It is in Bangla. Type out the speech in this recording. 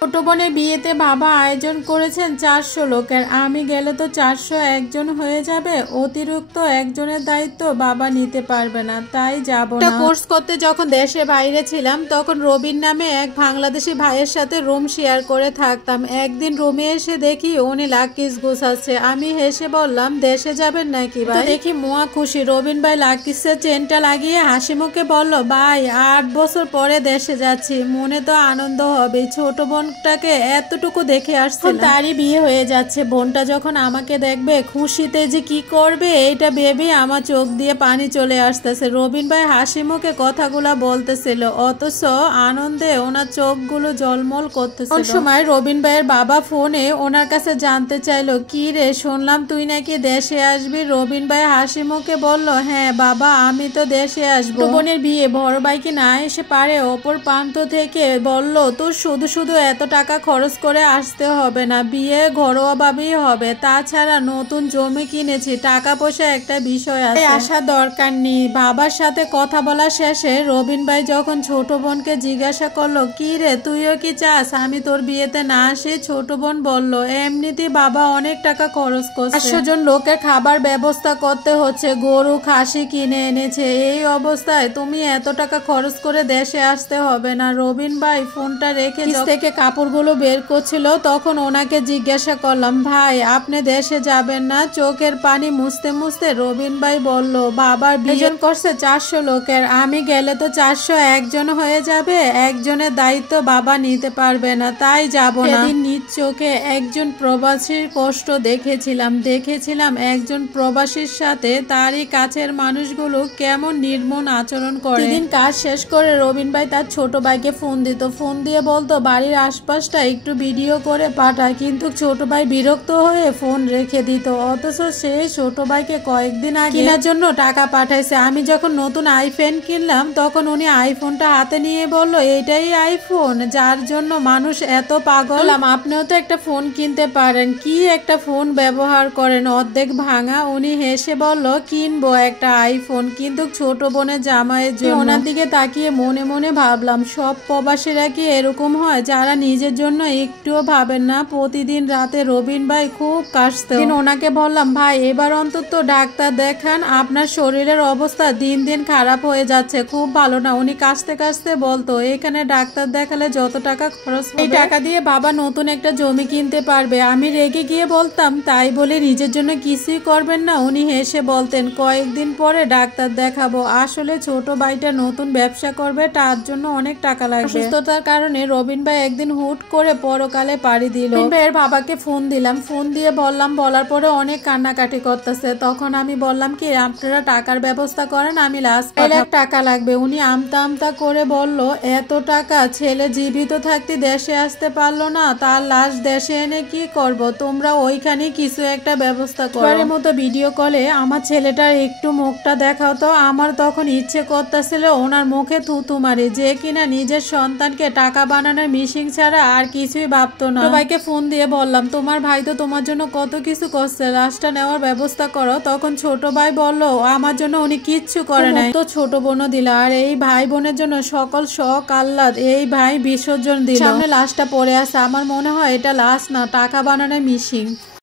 ছোট বোনের বিয়েতে বাবা আয়োজন করেছেন 400 লোকের। আমি গেলে তো 401 জন হয়ে যাবে। অতিরিক্ত একজনের দায়িত্ব বাবা নিতে পারবে না, তাই যাব না। কোর্স করতে যখন দেশে বাইরে ছিলাম তখন রবিন নামে এক বাংলাদেশি ভাইয়ের সাথে রুম শেয়ার করে থাকতাম। একদিন রুমে এসে দেখি উনি লাকিস গোছাচ্ছে। আমি হেসে বললাম, দেশে যাবেন নাকি ভাই? দেখি মুয়া খুশি। রবিন ভাই লাকিসের চেনটা লাগিয়ে হাসি মুখে বলল, ভাই 8 বছর পরে দেশে যাচ্ছি, মনে তো আনন্দ হবে। ছোট বোনটাকে এতটুকু দেখে আসছে, তারই বিয়ে হয়ে যাচ্ছে। বোনটা যখন আমাকে দেখবে খুশিতে যে কি করবে এটা ভেবে আমার চোখ দিয়ে পানি চলে আসতেছে। রবিন ভাই হাসি মুখে কথাগুলা বলতেছিল, অথচ আনন্দে ওনার চোখগুলো জলমল করতেছিল। সময় রবিন ভাইয়ের বাবা ফোনে ওনার কাছে জানতে চাইলো, কি রে শুনলাম তুই নাকি দেশে আসবি? রবিন ভাই হাসি মুখে বলল, হ্যাঁ বাবা আমি তো দেশে আসবো। বোনের বিয়ে বড় ভাই কি না এসে পারে? অপর প্রান্ত থেকে বলল, তোর শুধু শুধু এত টাকা খরচ করে আসতে হবে না, বিয়ে ঘরোয়া ভাবেই হবে। তাছাড়া নতুন জমি কিনেছি, টাকা পয়সা একটা বিষয় আছে, আসার দরকার নেই। বাবার সাথে কথা বলা শেষে রবিন ভাই যখন ছোট বোনকে জিজ্ঞাসা করলো, কি রে তুইও কি চাস আমি তোর বিয়েতে না আসি? ছোট বোন বলল, এমনিতেই বাবা অনেক টাকা খরচ করছে, 500 জন লোকের খাবার ব্যবস্থা করতে হচ্ছে, গরু খাসি কিনে এনেছে, এই অবস্থায় তুমি এত টাকা খরচ করে দেশে আসতে হবে না। রবিন ভাই ফোনটা রেখে থেকে কাপড়গুলো বের করছিল, তখন ওনাকে জিজ্ঞাসা করলাম, ভাই আপনি দেশে যাবেন না? চোখের পানি মুছতে মুছতে রবিন ভাই বলল, বাবার বিয়ে করছে 400 লোকের, আমি গেলে তো 401 জন হয়ে যাবে, একজনের দায়িত্ব বাবা নিতে পারবে না, তাই যাব না। সেদিন নিজ চোখে একজন প্রবাসীর কষ্ট দেখেছিলাম একজন প্রবাসীর সাথে তারই কাছের মানুষগুলো কেমন নির্মম আচরণ করে। সেদিন কাজ শেষ করে রবিন ভাই তার ছোট ভাইকে ফোন দিত, ফোন দিয়ে বলতো বাড়ির আশপাশটা একটু ভিডিও করে পাঠায়, কিন্তু ছোট ভাই বিরক্ত হয়ে ফোন রেখে দিত। অথচ সে ছোট ভাইকে কয়েকদিন আগে কেনার জন্য টাকা পাঠাইছে। আমি যখন নতুন আইফোন কিনলাম তখন উনি আইফোনটা হাতে নিয়ে বলল, এইটাই আইফোন যার জন্য মানুষ এত পাগল? আপনিও তো একটা ফোন কিনতে পারেন, কি একটা ফোন ব্যবহার করেন অর্ধেক ভাঙা। উনি হেসে বলল, কিনবো একটা আইফোন, কিন্তু ছোট বোনের জামাইয়ের জন্য। ওনার দিকে তাকিয়ে মনে মনে ভাবলাম, সব প্রবাসীরা কি এরকম হয় যারা নিজের জন্য একটুও ভাবেন না? প্রতিদিন রাতে রবিন ভাই খুব কাশতেন। ওনাকে বললাম, ভাই এবার অন্তত ডাক্তার দেখান, আপনার শরীরের অবস্থা দিন দিন খারাপ হয়ে যাচ্ছে, খুব ভালো না। উনি কাশতে কাশতে বলতো, এখানে ডাক্তার দেখালে যত টাকা খরচ হবে এই টাকা দিয়ে বাবা নতুন একটা জমি কিনতে পারবে। আমি রেগে গিয়ে বলতাম, তাই বলে নিজের জন্য কিছুই করবেন না? উনি হেসে বলতেন, কয়েকদিন পরে ডাক্তার দেখাবো। আসলে ছোট ভাইটা নতুন ব্যবসা করবে, তার জন্য অনেক টাকা লাগবে। অসুস্থতার কারণে রবিন ভাই একদিন হুট করে পরকালে পাড়ি দিল। রবিন ভাইয়ের বাবাকে ফোন দিলাম, ফোন দিয়ে বলার পরে অনেক কান্নাকাটি করতেছে। তখন আমি বললাম, কি আপনারা টাকার ব্যবস্থা করেন, আমি লাস্ট 1 লাখ টাকা লাগবে। উনি আমতা করে বলল, এত টাকা? ছেলে জীবিত থাকতে দেশে আসতে পারলো না, তার লাশ দেশে এনে কি করব? তোমরা ওইখানে কিছু একটা ব্যবস্থা করো। এর মতো ভিডিও কলে আমার ছেলেটার একটু মুখটা দেখাও তো। আমার তখন ইচ্ছে করতেছিল ওনার মুখে থুথু মারি, যে কিনা নিজের সন্তানকে টাকা বানানোর মিশিং ছাড়া আর কিছুই ভাবতো না। ভাইকে ফোন দিয়ে বললাম, তোমার ভাই তো তোমার জন্য কত কিছু করছে, লাশটা নেওয়ার ব্যবস্থা করো। তখন ছোট ভাই বলল, আমার জন্য উনি কিচ্ছু করে নাই, তো ছোট বোনও দিল, আর এই ভাই বোনের জন্য সকল শখ আহ্লাদ এই ভাই বিসর্জন দিল। সামনে লাশটা পড়ে আছে, আমার মনে হয় এটা লাশ না, টাকা বানানোর মিশিং।